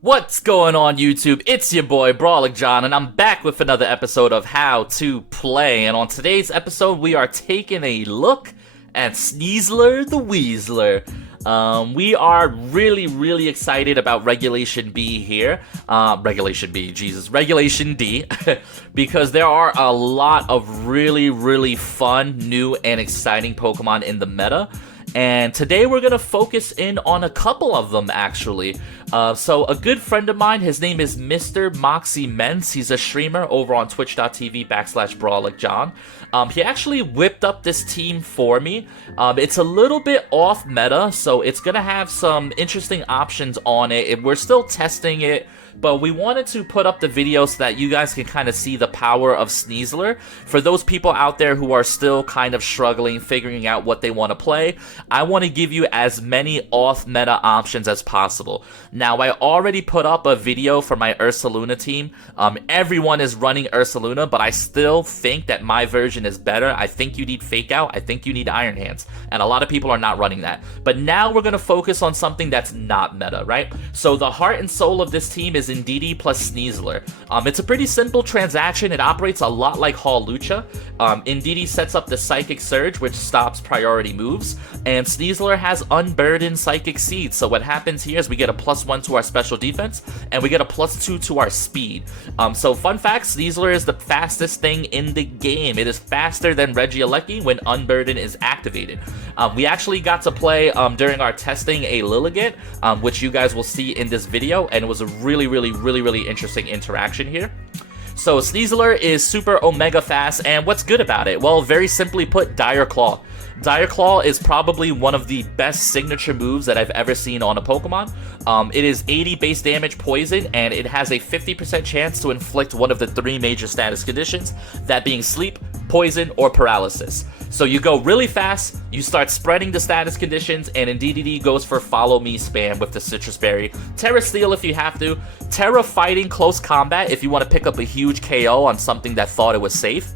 What's going on YouTube? It's your boy Brawlic John, and I'm back with another episode of How to Play. And on today's episode, we are taking a look at SNEASLER the Weasler. We are really excited about Regulation B here. Regulation D. Because there are a lot of really fun, new, and exciting Pokemon in the meta. And today we're going to focus in on a couple of them, actually. So a good friend of mine, his name is Mr. Moxie Mens. He's a streamer over on twitch.tv/BrawlicJohn. He actually whipped up this team for me. It's a little bit off meta, so it's going to have some interesting options on it. We're still testing it, but we wanted to put up the video so that you guys can kind of see the power of SNEASLER. For those people out there who are still kind of struggling, figuring out what they want to play, I want to give you as many off-meta options as possible. Now, I already put up a video for my Ursaluna team. Everyone is running Ursaluna, but I still think that my version is better. I think you need Fake Out. I think you need Iron Hands. And a lot of people are not running that. But now we're going to focus on something that's not meta, right? So the heart and soul of this team is Indeedee plus SNEASLER. It's a pretty simple transaction. It operates a lot like Hawlucha. Indeedee sets up the Psychic Surge, which stops priority moves, and SNEASLER has Unburdened Psychic Seed. So what happens here is we get a +1 to our special defense, and we get a +2 to our speed. So fun fact, SNEASLER is the fastest thing in the game. It is faster than Regieleki when Unburden is activated. We actually got to play during our testing a Lilligant, which you guys will see in this video, and it was a really interesting interaction here. So SNEASLER is super omega fast, and what's good about it? Well, very simply put, Dire Claw. Dire Claw is probably one of the best signature moves that I've ever seen on a Pokemon. It is 80 base damage poison, and it has a 50% chance to inflict one of the 3 major status conditions, that being sleep, poison, or paralysis. So you go really fast, you start spreading the status conditions, and Indeedee goes for follow me spam with the Citrus Berry. Terra Steel if you have to. Terra Fighting close combat if you want to pick up a huge KO on something that thought it was safe.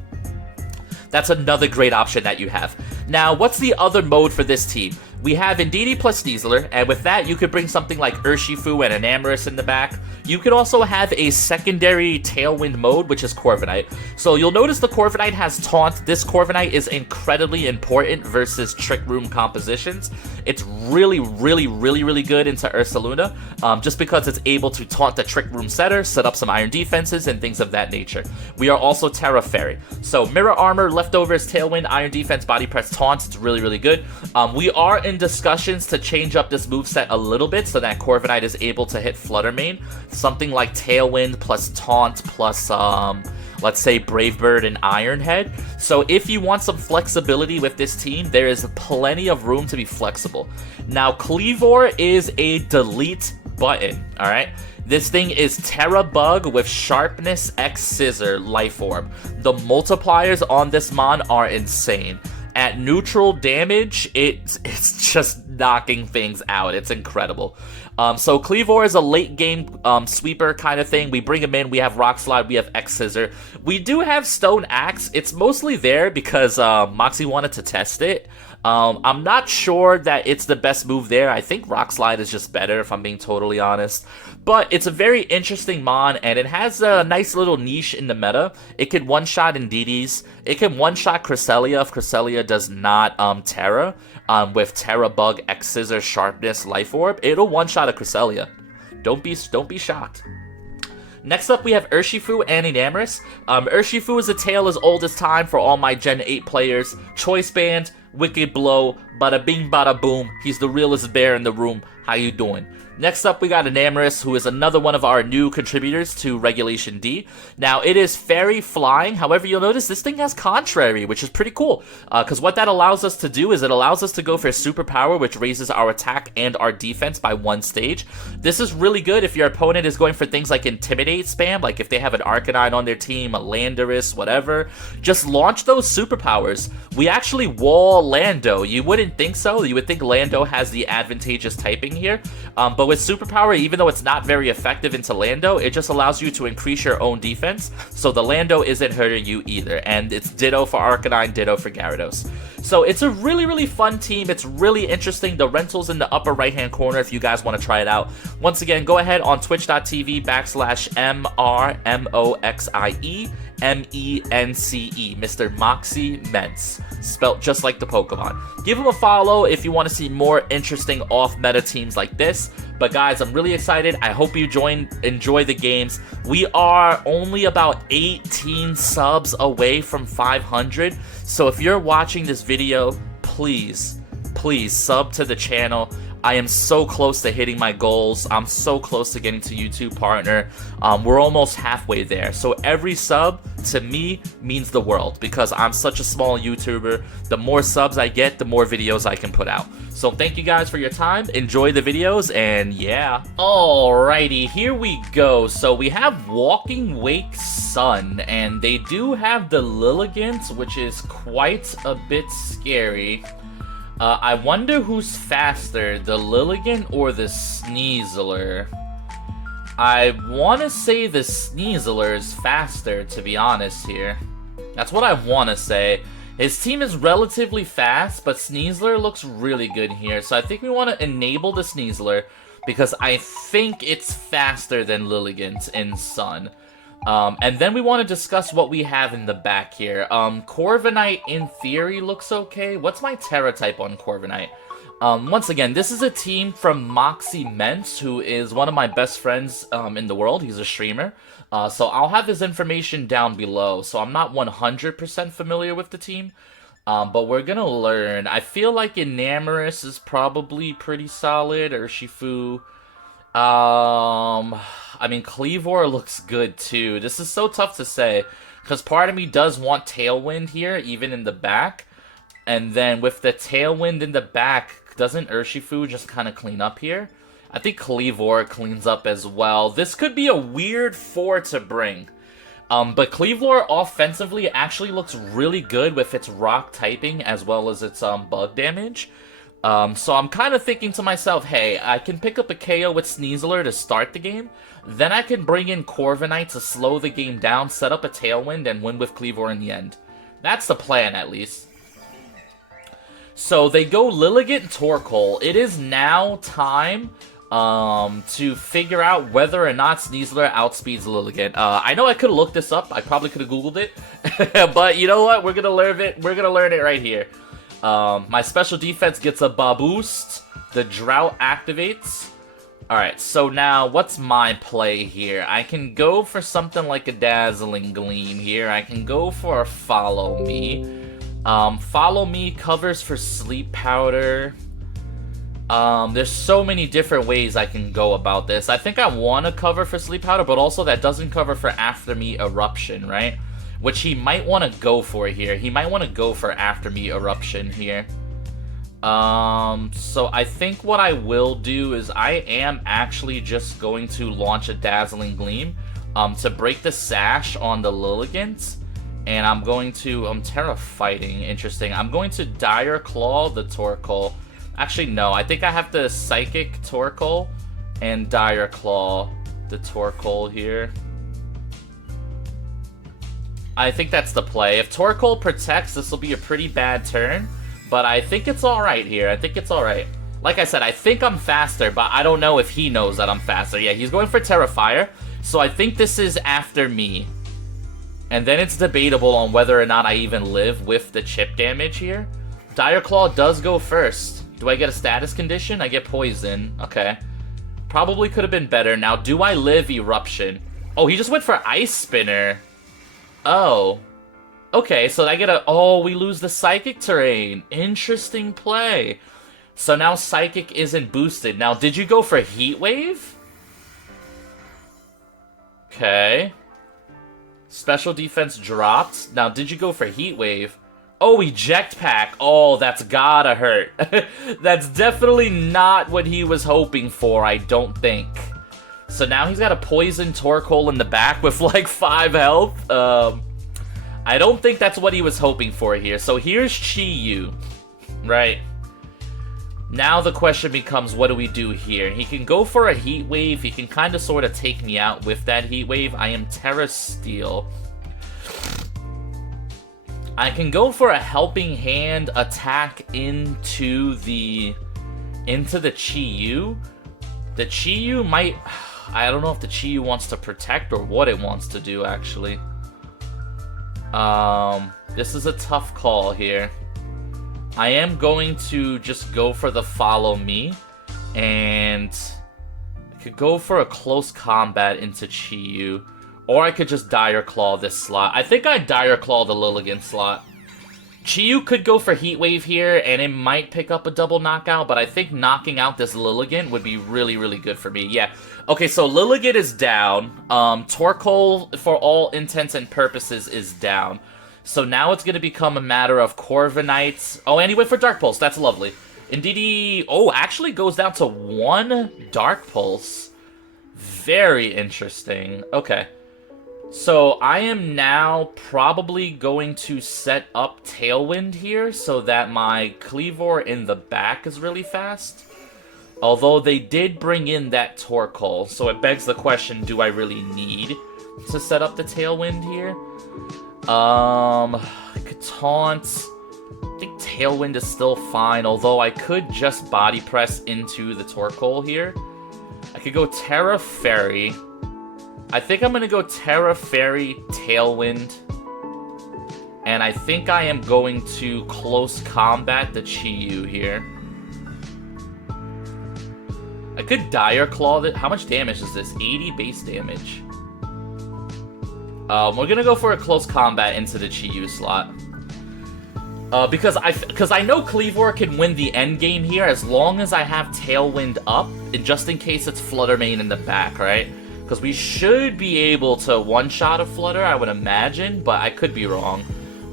That's another great option that you have. Now, what's the other mode for this team? We have Indeedee plus SNEASLER, and with that, you could bring something like URSHIFU and Enamorus in the back. You could also have a secondary Tailwind mode, which is Corviknight. So you'll notice the Corviknight has Taunt. This Corviknight is incredibly important versus Trick Room compositions. It's really good into Ursaluna, just because it's able to taunt the Trick Room setter, set up some iron defenses, and things of that nature. We are also Terra Fairy. So Mirror Armor, Leftovers, Tailwind, Iron Defense, Body Press, Taunt. It's really good. We are in discussions to change up this moveset a little bit so that Corviknight is able to hit Flutter Mane. Something like Tailwind plus Taunt plus, let's say, Brave Bird and Iron Head. So if you want some flexibility with this team, there is plenty of room to be flexible. Now, Kleavor is a delete button, alright? This thing is Terra Bug with Sharpness X Scissor Life Orb. The multipliers on this mon are insane. At neutral damage, it's just knocking things out. It's incredible. So Kleavor is a late game sweeper kind of thing. We bring him in, we have Rock Slide, we have X Scissor. We do have Stone Axe. It's mostly there because Moxie wanted to test it. I'm not sure that it's the best move there. I think Rock Slide is just better, if I'm being totally honest. But it's a very interesting mon, and it has a nice little niche in the meta. It could one-shot Indeedees. It can one-shot Cresselia if Cresselia does not Terra. With Terra Bug, X Scissor, Sharpness, Life Orb, it'll one-shot a Cresselia. Don't be shocked. Next up, we have URSHIFU and Enamorus. URSHIFU is a tale as old as time for all my Gen 8 players. Choice Band, Wicked Blow, bada bing bada boom. He's the realest bear in the room. How you doing? Next up, we got Enamorus, who is another one of our new contributors to Regulation D. Now, it is Fairy Flying. However, you'll notice this thing has Contrary, which is pretty cool. Because what that allows us to do is it allows us to go for Superpower, which raises our attack and our defense by 1 stage. This is really good if your opponent is going for things like Intimidate spam, like if they have an Arcanine on their team, a Landorus, whatever. Just launch those Superpowers. We actually wall Lando. You wouldn't think so. You would think Lando has the advantageous typing here. But But with Superpower, even though it's not very effective into Lando, it just allows you to increase your own defense, so the Lando isn't hurting you either. And it's ditto for Arcanine, ditto for Gyarados. So it's a really, really fun team. It's really interesting. The rental's in the upper right-hand corner if you guys want to try it out. Once again, go ahead on twitch.tv/MRMOXIEMENCE, Mr. Moxie Mence, spelt just like the Pokemon. Give him a follow if you want to see more interesting off-meta teams like this. But guys, I'm really excited. I hope you enjoy the games. We are only about 18 subs away from 500. So if you're watching this video, please sub to the channel. I am so close to hitting my goals. I'm so close to getting to YouTube partner. We're almost halfway there. So every sub to me means the world because I'm such a small YouTuber. The more subs I get, the more videos I can put out. So thank you guys for your time. Enjoy the videos and yeah. Alrighty, here we go. So we have Walking Wake Sun and they do have the Lilligant, which is quite a bit scary. I wonder who's faster, the Lilligant or the SNEASLER. I want to say the SNEASLER is faster, to be honest here. That's what I want to say. His team is relatively fast, but SNEASLER looks really good here. So I think we want to enable the SNEASLER because I think it's faster than Lilligant in Sun. And then we want to discuss what we have in the back here. Corviknight, in theory, looks okay. What's my Terra type on Corviknight? Once again, this is a team from Moxie Mence, who is one of my best friends in the world. He's a streamer. So I'll have his information down below. So I'm not 100% familiar with the team. But we're gonna learn. I feel like Enamorus is probably pretty solid. URSHIFU. I mean, Kleavor looks good too. This is so tough to say, because part of me does want Tailwind here, even in the back. And then with the Tailwind in the back, doesn't URSHIFU just kind of clean up here? I think Kleavor cleans up as well. This could be a weird 4 to bring. But Kleavor offensively actually looks really good with its rock typing as well as its bug damage. So I'm kind of thinking to myself, hey, I can pick up a KO with SNEASLER to start the game. Then I can bring in Corviknight to slow the game down, set up a Tailwind, and win with Kleavor in the end. That's the plan, at least. So they go Lilligant Torkoal. It is now time to figure out whether or not SNEASLER outspeeds Lilligant. I know I could have looked this up. I probably could have Googled it. But you know what? We're going to learn it. We're going to learn it right here. My special defense gets a boost. The drought activates. Alright, so now what's my play here? I can go for something like a Dazzling Gleam here. I can go for a Follow Me. Follow Me covers for Sleep Powder. There's so many different ways I can go about this. I think I want to cover for Sleep Powder, but also that doesn't cover for After Me Eruption, right? Which he might want to go for here. He might want to go for After Me Eruption here. So I think what I will do is I am actually just going to launch a Dazzling Gleam to break the sash on the Lilligant. And I'm going to, Terra Fighting, interesting. I'm going to Dire Claw the Torkoal. Actually, no, I think I have to Psychic Torkoal and Dire Claw the Torkoal here. I think that's the play. If Torkoal protects, this will be a pretty bad turn. But I think it's alright here. I think it's alright. Like I said, I think I'm faster, but I don't know if he knows that I'm faster. Yeah, he's going for Terrafire. So I think this is After Me. And then it's debatable on whether or not I even live with the chip damage here. Dire Claw does go first. Do I get a status condition? I get Poison. Okay. Probably could have been better. Now, do I live Eruption? Oh, he just went for Ice Spinner. Oh. Okay, so I get a... Oh, we lose the Psychic terrain. Interesting play. So now Psychic isn't boosted. Now, did you go for Heat Wave? Okay. Special defense dropped. Now, did you go for Heat Wave? Oh, Eject Pack. Oh, that's gotta hurt. That's definitely not what he was hoping for, I don't think. So now he's got a Poison Torkoal in the back with like 5 health. I don't think that's what he was hoping for here. So here's Chi-Yu, right? Now the question becomes, what do we do here? He can go for a Heat Wave. He can kind of sort of take me out with that Heat Wave. I am Terra Steel. I can go for a Helping Hand attack into the Chi-Yu. The Chi-Yu might... I don't know if the Chi-Yu wants to protect or what it wants to do, actually. This is a tough call here. I am going to just go for the Follow Me. And I could go for a Close Combat into Chi-Yu. Or I could just Dire Claw this slot. I think I'd Dire Claw the Lilligant slot. Chi-Yu could go for Heat Wave here, and it might pick up a double knockout, but I think knocking out this Lilligant would be really, really good for me. Yeah. Okay, so Lilligant is down. Torkoal, for all intents and purposes, is down. So now it's going to become a matter of Corviknight. Oh, and he went for Dark Pulse. That's lovely. Indeed, he... Oh, actually goes down to 1 Dark Pulse. Very interesting. Okay. So I am now probably going to set up Tailwind here so that my Kleavor in the back is really fast. Although they did bring in that Torkoal, so it begs the question, do I really need to set up the Tailwind here? I could taunt. I think Tailwind is still fine, although I could just Body Press into the Torkoal here. I could go Terra Fairy. I think I'm going to go Terra Fairy, Tailwind. And I think I am going to Close Combat the Chi-Yu here. I could Dire Claw it. How much damage is this? 80 base damage. We're going to go for a Close Combat into the Chi-Yu slot. Because I know Kleavor can win the end game here as long as I have Tailwind up, and just in case it's Flutter Mane in the back, right? Because we should be able to one-shot a Flutter, I would imagine, but I could be wrong.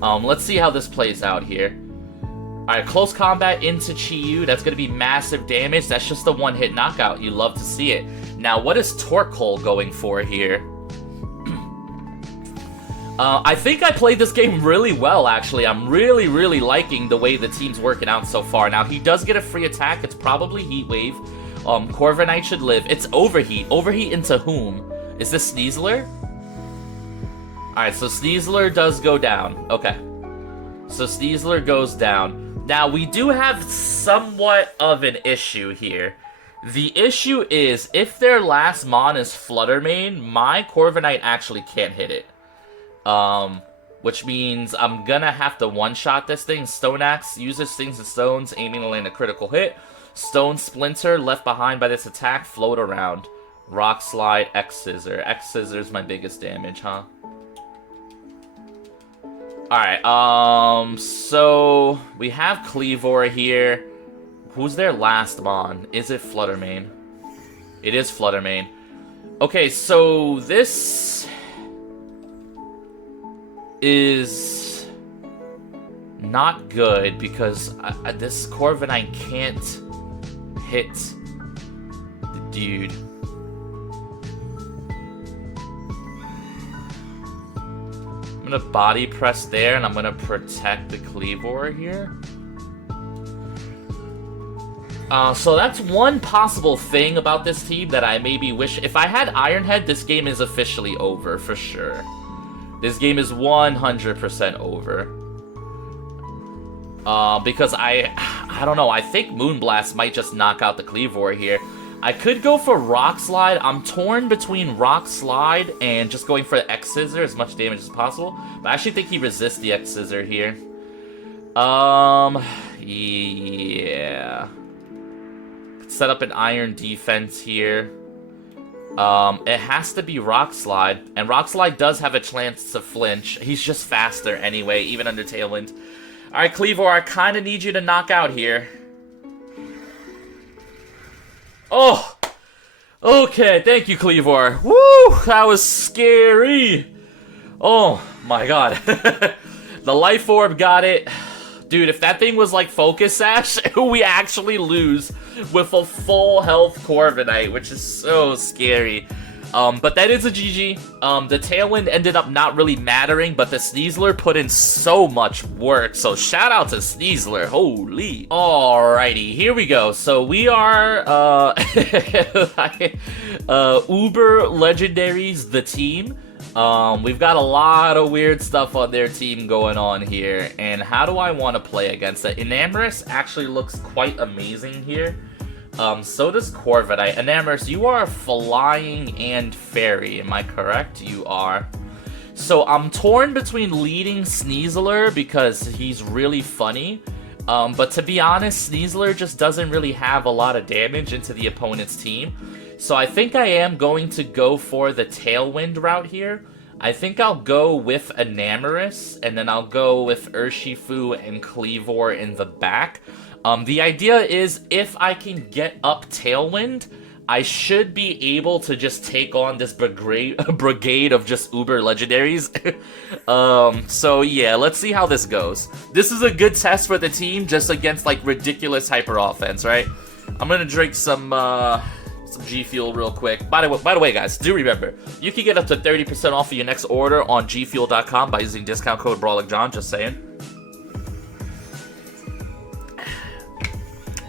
Let's see how this plays out here. Alright, Close Combat into Chi-Yu. That's going to be massive damage. That's just a one-hit knockout. You love to see it. Now, what is Torkoal going for here? I think I played this game really well, actually. I'm really, really liking the way the team's working out so far. Now, he does get a free attack. It's probably Heat Wave. Corviknight should live. It's Overheat. Overheat into whom? Is this SNEASLER? Alright, so SNEASLER does go down. Okay. So SNEASLER goes down. Now, we do have somewhat of an issue here. The issue is, if their last Mon is Flutter Mane, my Corviknight actually can't hit it. Which means I'm gonna have to one-shot this thing. Stone Axe uses Stings and Stones, aiming to land a critical hit. Stone Splinter, left behind by this attack, float around. Rock Slide, X-Scissor. X-Scissor is my biggest damage, huh? Alright, so we have Kleavor here. Who's their last Mon? Is it Flutter Mane? It is Flutter Mane. Okay, so this is not good because this Corviknight can't hit the dude. I'm gonna Body Press there, and I'm gonna protect the Kleavor here. So that's one possible thing about this team that I maybe wish... If I had Ironhead, this game is officially over, for sure. This game is 100% over. Because I don't know, I think Moonblast might just knock out the Kleavor here. I could go for Rock Slide. I'm torn between Rock Slide and just going for the X-Scissor, as much damage as possible. But I actually think he resists the X-Scissor here. Yeah. Set up an Iron Defense here. It has to be Rock Slide, and Rock Slide does have a chance to flinch. He's just faster anyway, even under Tailwind. Alright, Kleavor, I kind of need you to knock out here. Oh! Okay, thank you, Kleavor. Woo! That was scary! Oh, my god. The Life Orb got it. Dude, if that thing was like Focus Sash, we actually lose with a full health Corviknight, which is so scary. But that is a GG. The Tailwind ended up not really mattering, but the SNEASLER put in so much work. So shout out to SNEASLER. Holy. Alrighty, here we go. So we are Uber Legendaries, the team. We've got a lot of weird stuff on their team going on here. And how do I want to play against it? Enamorus actually looks quite amazing here. So does Corviknight. Enamorus, you are flying and fairy, am I correct? You are. So I'm torn between leading SNEASLER because he's really funny. But to be honest, SNEASLER just doesn't really have a lot of damage into the opponent's team. So I think I am going to go for the Tailwind route here. I think I'll go with Enamorus, and then I'll go with URSHIFU and Kleavor in the back. The idea is, if I can get up Tailwind, I should be able to just take on this brigade of just Uber Legendaries. So yeah, let's see how this goes. This is a good test for the team, just against, like, ridiculous hyper offense, right? I'm gonna drink some G Fuel real quick. By the way, guys, do remember, you can get up to 30% off of your next order on gfuel.com by using discount code BrawlingJohn, just saying.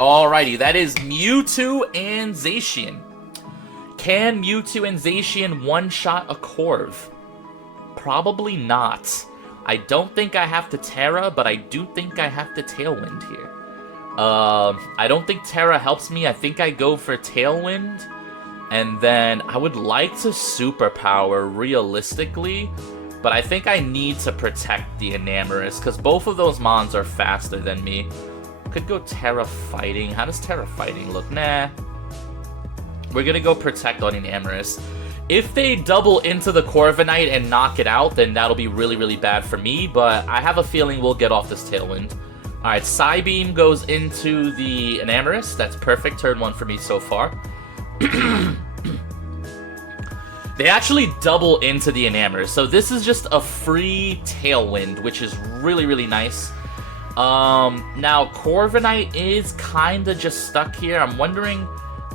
Alrighty, that is Mewtwo and Zacian. Can Mewtwo and Zacian one-shot a Corv? Probably not. I don't think I have to Terra, but I do think I have to Tailwind here. I don't think Terra helps me. I think I go for Tailwind. And then I would like to Superpower realistically, but I think I need to protect the Enamorus, because both of those mons are faster than me. Could go Terra Fighting. How does Terra Fighting look? Nah. We're gonna go Protect on Enamorus. If they double into the Corviknight and knock it out, then that'll be really, really bad for me, but I have a feeling we'll get off this Tailwind. Alright, Psybeam goes into the Enamorus. That's perfect. Turn 1 for me so far. They actually double into the Enamorus, so this is just a free Tailwind, which is really, really nice. Now, Corviknight is kinda just stuck here. I'm wondering,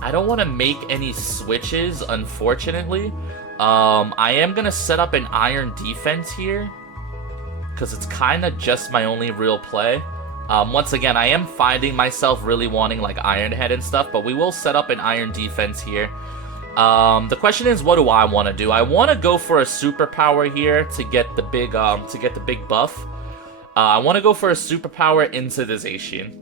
I don't want to make any switches, unfortunately. I am gonna set up an Iron Defense here, because it's kinda just my only real play. Once again, I am finding myself really wanting, like, Iron Head and stuff, but we will set up an Iron Defense here. The question is, what do I want to do? I want to go for a Superpower here to get the big, buff. I want to go for a Superpower into the Zacian.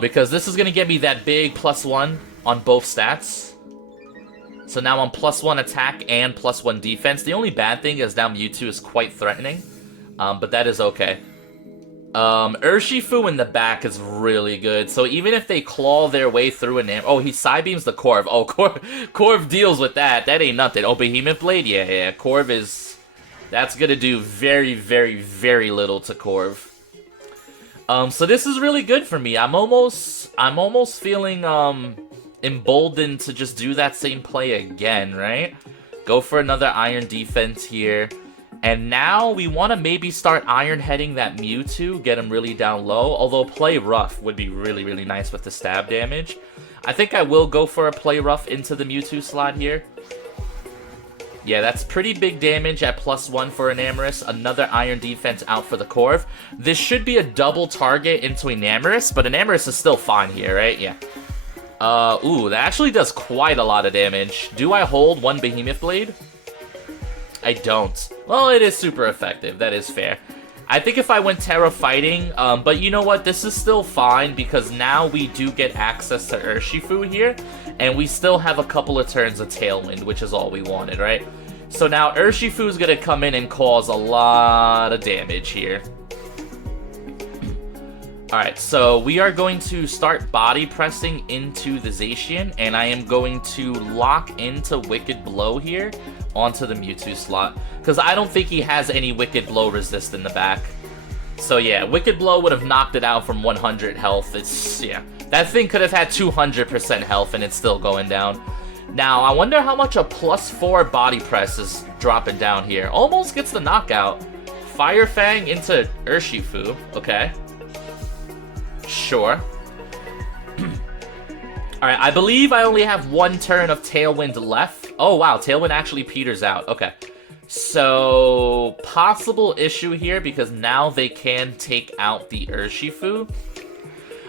Because this is going to get me that big +1 on both stats. So now I'm +1 attack and +1 defense. The only bad thing is now Mewtwo is quite threatening. But that is okay. URSHIFU in the back is really good. So even if they claw their way through an... Oh, he Psybeams the Corv. Oh, Corv deals with that. That ain't nothing. Oh, Behemoth Blade? Yeah. Corv is... That's gonna do very, very, very little to Corv. So this is really good for me. I'm almost feeling emboldened to just do that same play again, right? Go for another Iron Defense here. And now we want to maybe start Iron Heading that Mewtwo, get him really down low. Although Play Rough would be really, really nice with the stab damage. I think I will go for a Play Rough into the Mewtwo slot here. Yeah, that's pretty big damage at +1 for Enamorus. Another Iron Defense out for the Corv. This should be a double target into Enamorus, but Enamorus is still fine here, right? Yeah. Ooh, that actually does quite a lot of damage. Do I hold one Behemoth Blade? I don't. Well, it is super effective. That is fair. I think if I went Terra Fighting, but you know what? This is still fine because now we do get access to URSHIFU here, and we still have a couple of turns of Tailwind, which is all we wanted, right? So now URSHIFU is going to come in and cause a lot of damage here. Alright, so we are going to start body pressing into the Zacian, and I am going to lock into Wicked Blow here onto the Mewtwo slot, because I don't think he has any Wicked Blow resist in the back. So yeah, Wicked Blow would have knocked it out from 100 health. It's, yeah, that thing could have had 200% health and it's still going down. Now, I wonder how much a +4 body press is dropping down here. Almost gets the knockout. Fire Fang into URSHIFU, okay. Sure. Alright, I believe I only have one turn of Tailwind left. Oh, wow, Tailwind actually peters out. Okay. So, possible issue here because now they can take out the URSHIFU.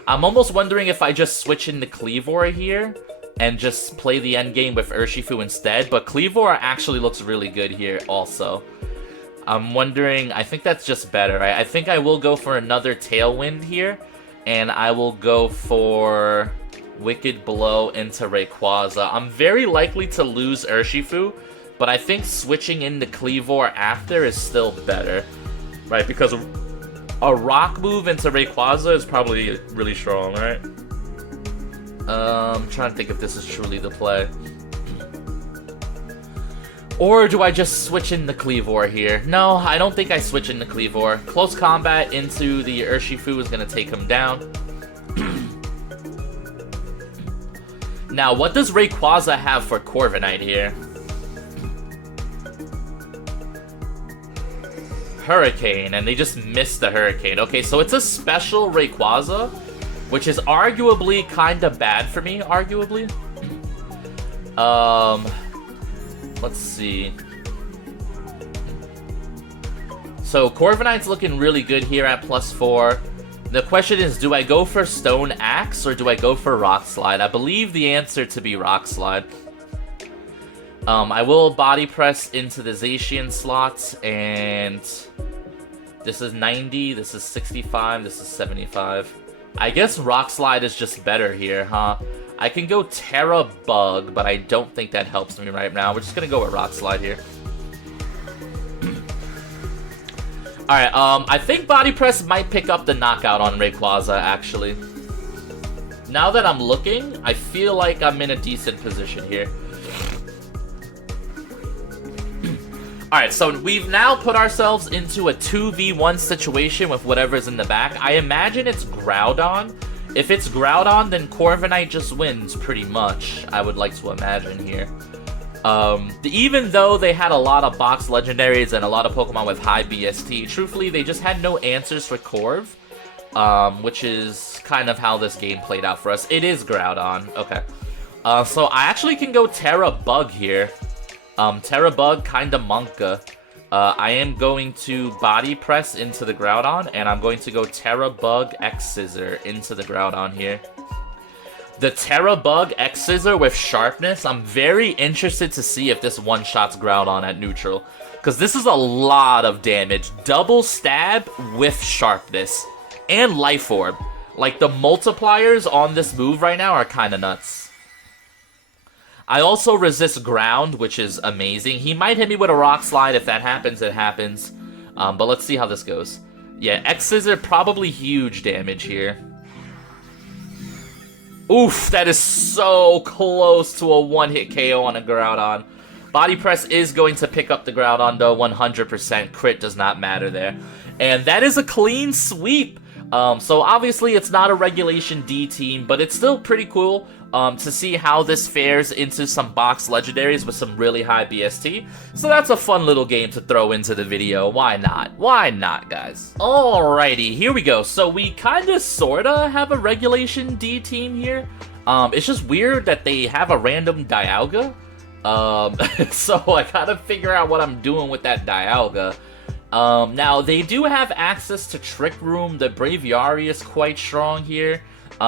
I'm almost wondering if I just switch into Kleavor here and just play the endgame with URSHIFU instead. But Kleavor actually looks really good here also. I'm wondering, I think that's just better. I think I will go for another Tailwind here. And I will go for Wicked Blow into Rayquaza. I'm very likely to lose URSHIFU, but I think switching into Kleavor after is still better. Right, because a rock move into Rayquaza is probably really strong, right? I'm trying to think if this is truly the play. Or do I just switch into Kleavor here? No, I don't think I switch into Kleavor. Close combat into the URSHIFU is going to take him down. Now, what does Rayquaza have for Corviknight here? Hurricane, and they just missed the Hurricane. Okay, so it's a special Rayquaza, which is arguably kind of bad for me, arguably. Let's see. So, Corviknight's looking really good here at +4. The question is, do I go for Stone Axe or do I go for Rock Slide? I believe the answer to be Rock Slide. I will Body Press into the Zacian slots, and this is 90, this is 65, this is 75. I guess Rock Slide is just better here, huh? I can go Terra Bug, but I don't think that helps me right now. We're just gonna go with Rock Slide here. Alright, I think Body Press might pick up the knockout on Rayquaza, actually. Now that I'm looking, I feel like I'm in a decent position here. Alright, so we've now put ourselves into a 2v1 situation with whatever's in the back. I imagine it's Groudon. If it's Groudon, then Corviknight just wins, pretty much, I would like to imagine here. Even though they had a lot of box legendaries and a lot of Pokemon with high BST, truthfully, they just had no answers for Corv, which is kind of how this game played out for us. It is Groudon, okay. So I actually can go Terra Bug here. Terra Bug, kinda Monka. I am going to Body Press into the Groudon, and I'm going to go Terra Bug X Scissor into the Groudon here. The Terra Bug X Scissor with Sharpness, I'm very interested to see if this one-shots Groudon at neutral. Because this is a lot of damage. Double stab with Sharpness. And Life Orb. Like, the multipliers on this move right now are kinda nuts. I also resist ground, which is amazing. He might hit me with a Rock Slide. If that happens, it happens. But let's see how this goes. Yeah, X-Scissor, probably huge damage here. Oof, that is so close to a one-hit KO on a Groudon. Body Press is going to pick up the Groudon, though, 100%. Crit does not matter there. And that is a clean sweep. So obviously it's not a Regulation D team, but it's still pretty cool to see how this fares into some box legendaries with some really high BST. So that's a fun little game to throw into the video. Why not? Why not, guys? Alrighty, here we go. So we kinda sorta have a Regulation D team here. It's just weird that they have a random Dialga. So I gotta figure out what I'm doing with that Dialga. Now, they do have access to Trick Room. The Braviary is quite strong here.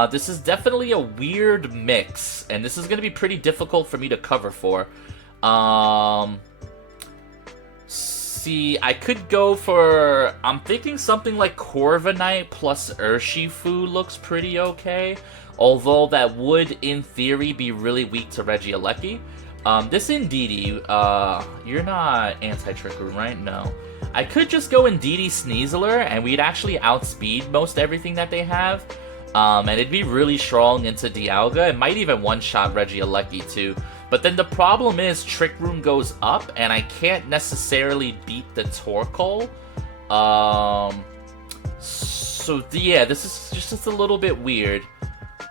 This is definitely a weird mix, and this is going to be pretty difficult for me to cover for. See, I could go for... I'm thinking something like Corviknight plus URSHIFU looks pretty okay, although that would, in theory, be really weak to Regieleki. This Indeedee, you're not anti-Trick Room, right? No. I could just go Indeedee SNEASLER, and we'd actually outspeed most everything that they have. And it'd be really strong into Dialga. It might even one-shot Regieleki too. But then the problem is Trick Room goes up, and I can't necessarily beat the Torkoal. So yeah, this is just a little bit weird.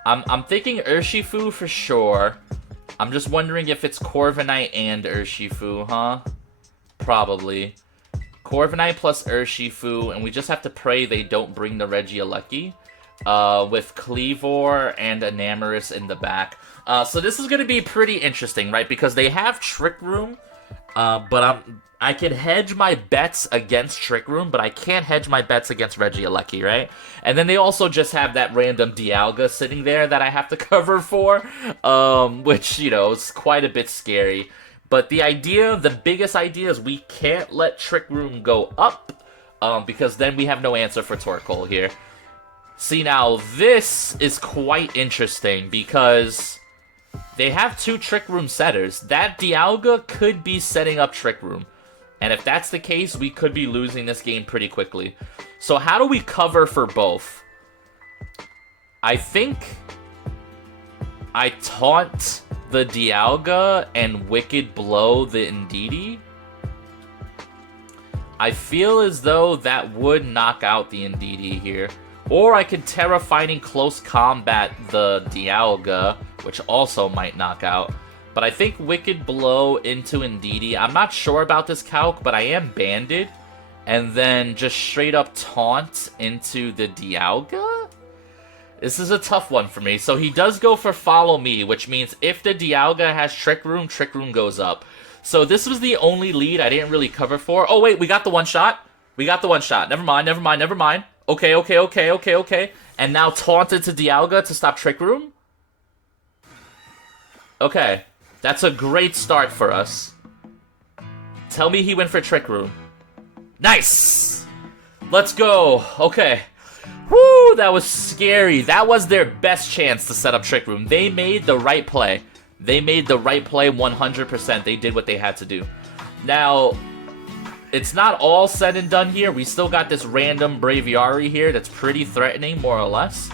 I'm thinking URSHIFU for sure. I'm just wondering if it's Corviknight and URSHIFU, huh? Probably. Corviknight plus URSHIFU, and we just have to pray they don't bring the Regieleki. With Kleavor and Enamorus in the back. So this is going to be pretty interesting, right? Because they have Trick Room, but I can hedge my bets against Trick Room, but I can't hedge my bets against Regieleki, right? And then they also just have that random Dialga sitting there that I have to cover for, which, you know, is quite a bit scary. But the biggest idea is we can't let Trick Room go up, because then we have no answer for Torkoal here. See, now, this is quite interesting, because they have 2 Trick Room setters. That Dialga could be setting up Trick Room. And if that's the case, we could be losing this game pretty quickly. So how do we cover for both? I think I taunt the Dialga and Wicked Blow the Indeedee. I feel as though that would knock out the Indeedee here. Or I could Terra Fighting Close Combat the Dialga, which also might knock out. But I think Wicked Blow into Indeedee. I'm not sure about this calc, but I am banded. And then just straight up taunt into the Dialga? This is a tough one for me. So he does go for Follow Me, which means if the Dialga has Trick Room goes up. So this was the only lead I didn't really cover for. Oh wait, we got the one shot. We got the one shot. Never mind. Okay. And now taunt into Dialga to stop Trick Room? Okay. That's a great start for us. Tell me he went for Trick Room. Nice! Let's go. Okay. Woo, that was scary. That was their best chance to set up Trick Room. They made the right play. 100%. They did what they had to do. Now, it's not all said and done here. We still got this random Braviary here that's pretty threatening, more or less.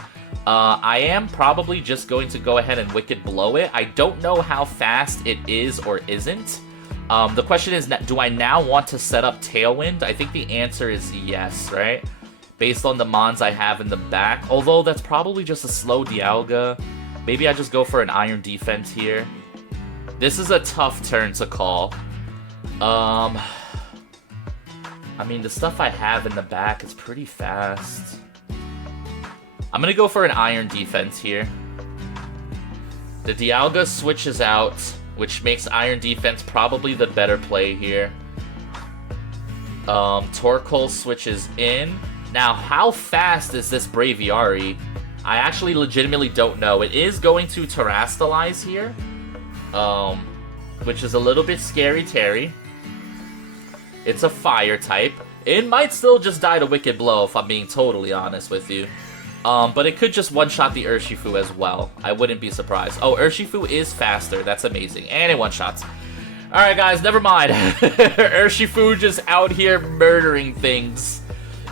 I am probably just going to go ahead and Wicked Blow it. I don't know how fast it is or isn't. The question is, do I now want to set up Tailwind? I think the answer is yes, right? Based on the Mons I have in the back. Although that's probably just a slow Dialga. Maybe I just go for an Iron Defense here. This is a tough turn to call. I mean, the stuff I have in the back is pretty fast. I'm gonna go for an Iron Defense here. The Dialga switches out, which makes Iron Defense probably the better play here. Torkoal switches in. Now, how fast is this Braviary? I actually legitimately don't know. It is going to Terrastalize here, which is a little bit scary, Terry. It's a fire type. It might still just die to Wicked Blow, if I'm being totally honest with you. But it could just one-shot the Urshifu as well. I wouldn't be surprised. Oh, Urshifu is faster. That's amazing. And it one-shots. Alright, guys, never mind. Urshifu just out here murdering things.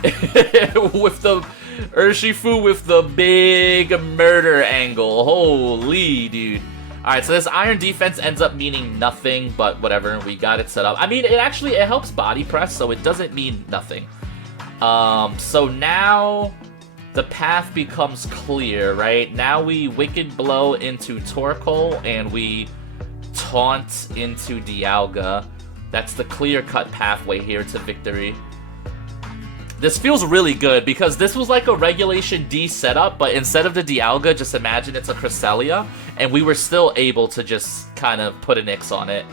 With the Urshifu with the big murder angle. Holy, dude. Alright, so this Iron Defense ends up meaning nothing, but whatever, we got it set up. I mean, it helps body press, so it doesn't mean nothing. So now the path becomes clear, right? Now we Wicked Blow into Torkoal, and we taunt into Dialga. That's the clear-cut pathway here to victory. This feels really good, because this was like a Regulation D setup, but instead of the Dialga, just imagine it's a Cresselia, and we were still able to just kind of put an X on it.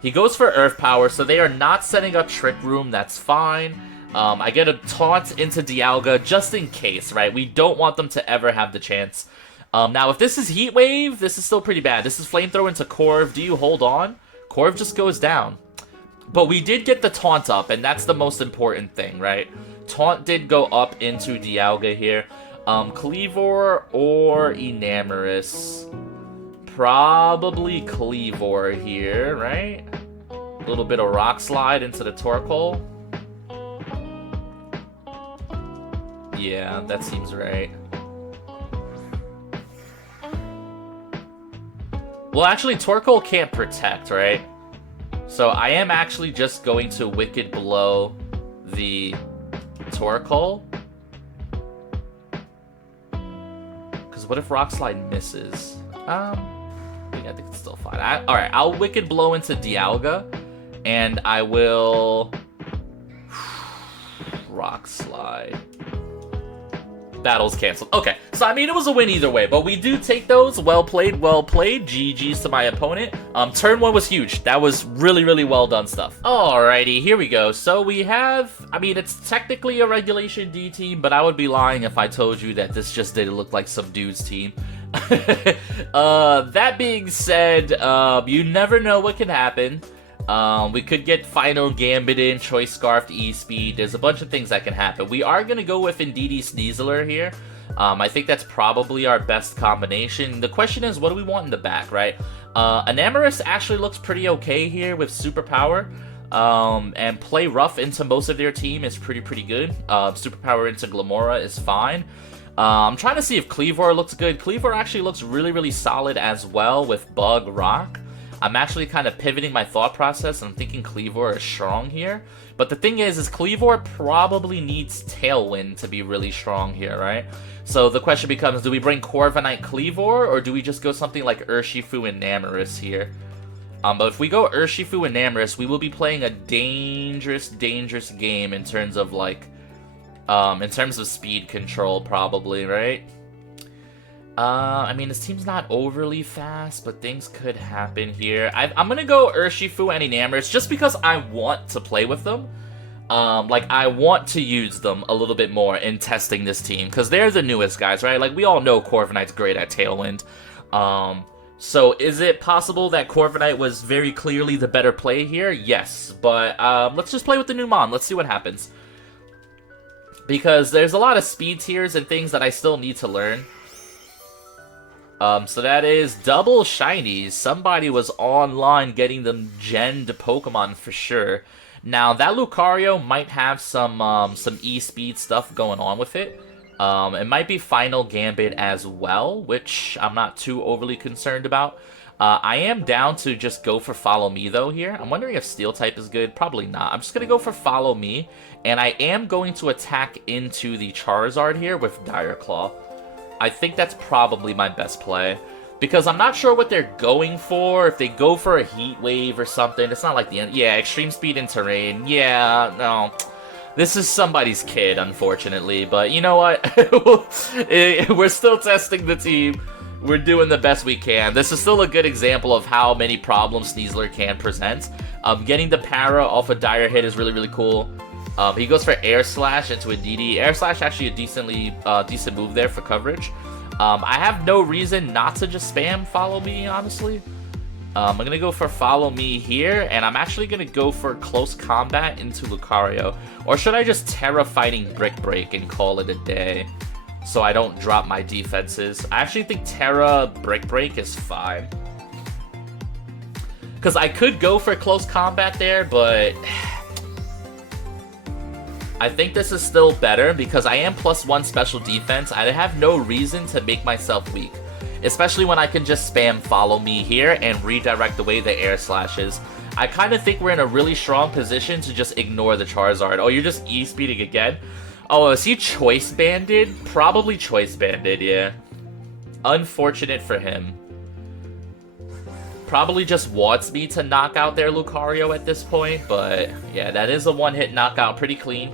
He goes for Earth Power, so they are not setting up Trick Room, that's fine. I get a taunt into Dialga just in case, right? We don't want them to ever have the chance. Now, if this is Heat Wave, this is still pretty bad. This is Flamethrower into Corv. Do you hold on? Corv just goes down. But we did get the taunt up, and that's the most important thing, right? Taunt did go up into Dialga here. Cleavor or Enamorous? Probably Cleavor here, right? A little bit of Rock Slide into the Torkoal. Yeah, that seems right. Well, actually, Torkoal can't protect, right? So I am actually just going to Wicked Blow the Torkoal. Because what if Rock Slide misses? I think it's still fine. Alright, I'll Wicked Blow into Dialga. And I will Rock Slide. Battle's canceled. Okay, so I mean, it was a win either way, but we do take those. Well played, well played. GG's to my opponent. Turn 1 was huge. That was really, really well done stuff. Alrighty, here we go. So we have, I mean, it's technically a Regulation D team, but I would be lying if I told you that this just didn't look like some dude's team. That being said, you never know what can happen. We could get Final Gambit in, Choice Scarfed E-Speed. There's a bunch of things that can happen. We are going to go with Indeedee SNEASLER here. I think that's probably our best combination. The question is, what do we want in the back, right? Enamorus actually looks pretty okay here with Superpower. And Play Rough into most of their team is pretty good. Superpower into Glamora is fine. I'm trying to see if Cleavor looks good. Cleavor actually looks really solid as well with Bug Rock. I'm actually kind of pivoting my thought process. I'm thinking Cleavor is strong here. But the thing is Cleavor probably needs Tailwind to be really strong here, right? So the question becomes, do we bring Corviknight Cleavor, or do we just go something like Urshifu and Enamorus here? But if we go Urshifu and Enamorus, we will be playing a dangerous game in terms of like, in terms of speed control probably, right? I mean, this team's not overly fast, but things could happen here. I'm gonna go Urshifu and Enamorus just because I want to play with them. Like, I want to use them a little bit more in testing this team, because they're the newest guys, right? Like, we all know Corviknight's great at Tailwind. So is it possible that Corviknight was very clearly the better play here? Yes, but let's just play with the new Mon. Let's see what happens. Because there's a lot of speed tiers and things that I still need to learn. So that is double shinies. Somebody was online getting them genned Pokemon for sure. Now, that Lucario might have some E-Speed stuff going on with it. It might be Final Gambit as well, which I'm not too overly concerned about. I am down to just go for Follow Me, though, here. I'm wondering if Steel-type is good. Probably not. I'm just going to go for Follow Me, and I am going to attack into the Charizard here with Dire Claw. I think that's probably my best play, because I'm not sure what they're going for. If they go for a Heat Wave or something, it's not like the end. Yeah, Extreme Speed in Terrain. Yeah, no. This is somebody's kid, unfortunately, but you know what? We're still testing the team. We're doing the best we can. This is still a good example of how many problems SNEASLER can present. Getting the Para off a Dire Hit is really cool. He goes for Air Slash into Indeedee. Air Slash actually a decent move there for coverage. I have no reason not to just spam Follow Me, honestly. I'm going to go for Follow Me here, and I'm actually going to go for Close Combat into Lucario. Or should I just Terra Fighting Brick Break and call it a day, so I don't drop my defenses? I actually think Terra Brick Break is fine. Because I could go for Close Combat there, but I think this is still better because I am +1 special defense. I have no reason to make myself weak, especially when I can just spam Follow Me here and redirect away the Air Slashes. I kind of think we're in a really strong position to just ignore the Charizard. Oh, you're just E-speeding again? Oh, is he Choice Banded? Probably Choice Banded, yeah. Unfortunate for him. Probably just wants me to knock out their Lucario at this point, but yeah, that is a one-hit knockout. Pretty clean.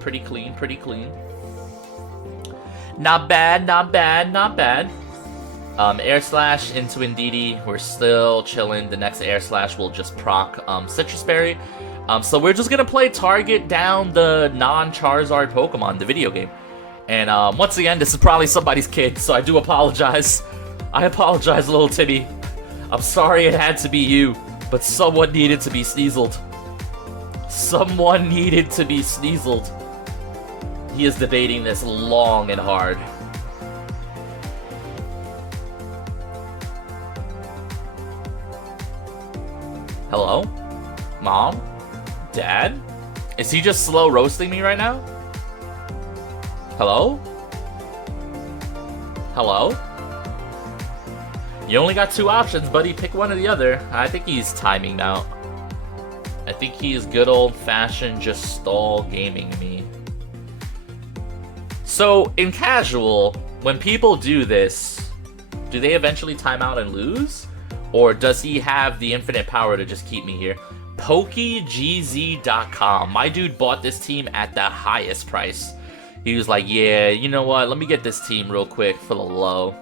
Not bad. Air Slash into Indeedee. We're still chilling. The next Air Slash will just proc Citrus Berry. So we're just gonna play target down the non-Charizard Pokemon, the video game. And once again, this is probably somebody's kid, so I do apologize. I apologize, little Timmy. I'm sorry it had to be you, but someone needed to be sneasled. Someone needed to be sneasled. He is debating this long and hard. Hello? Mom? Dad? Is he just slow roasting me right now? Hello? Hello? You only got 2 options, buddy. Pick one or the other. I think he's timing out. I think he is good old-fashioned just stall gaming me. So, in casual, when people do this, do they eventually time out and lose? Or does he have the infinite power to just keep me here? PokeGZ.com. My dude bought this team at the highest price. He was like, yeah, you know what? Let me get this team real quick for the low.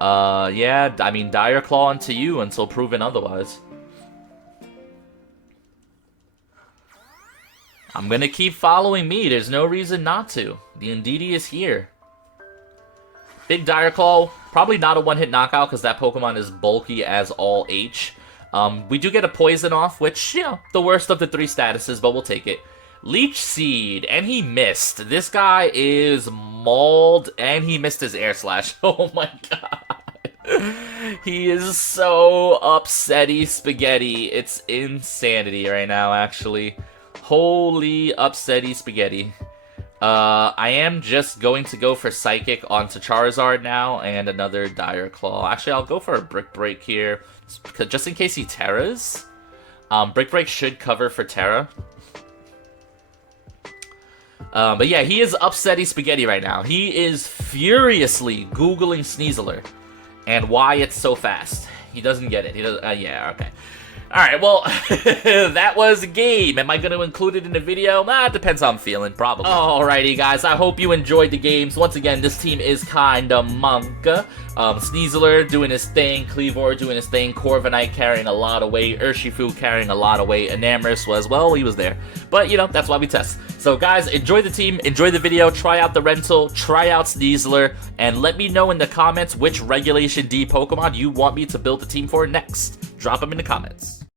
Yeah, I mean, Dire Claw onto you until proven otherwise. I'm gonna keep following me. There's no reason not to. The Indeedee is here. Big Dire Claw, probably not a one-hit knockout because that Pokemon is bulky as all H. We do get a Poison off, which, you know, the worst of the 3 statuses, but we'll take it. Leech Seed, and he missed. This guy is mauled, and he missed his Air Slash. Oh my god. He is so upsetty spaghetti. It's insanity right now, actually. Holy upsetty spaghetti. I am just going to go for Psychic onto Charizard now, and another Dire Claw. Actually, I'll go for a Brick Break here, just in case he Terras. Brick Break should cover for Terra. But yeah, he is upsetty spaghetti right now. He is furiously Googling Sneasler and why it's so fast. He doesn't get it. He doesn't. Yeah, okay. Alright, well, that was a game. Am I going to include it in the video? It depends how I'm feeling, probably. Alrighty, guys, I hope you enjoyed the games. Once again, this team is kinda monka. Sneasler doing his thing, Cleavor doing his thing, Corviknight carrying a lot of weight, Urshifu carrying a lot of weight, Enamorus was, well, he was there. But, you know, that's why we test. So, guys, enjoy the team, enjoy the video, try out the rental, try out Sneasler, and let me know in the comments which Regulation D Pokemon you want me to build a team for next. Drop them in the comments.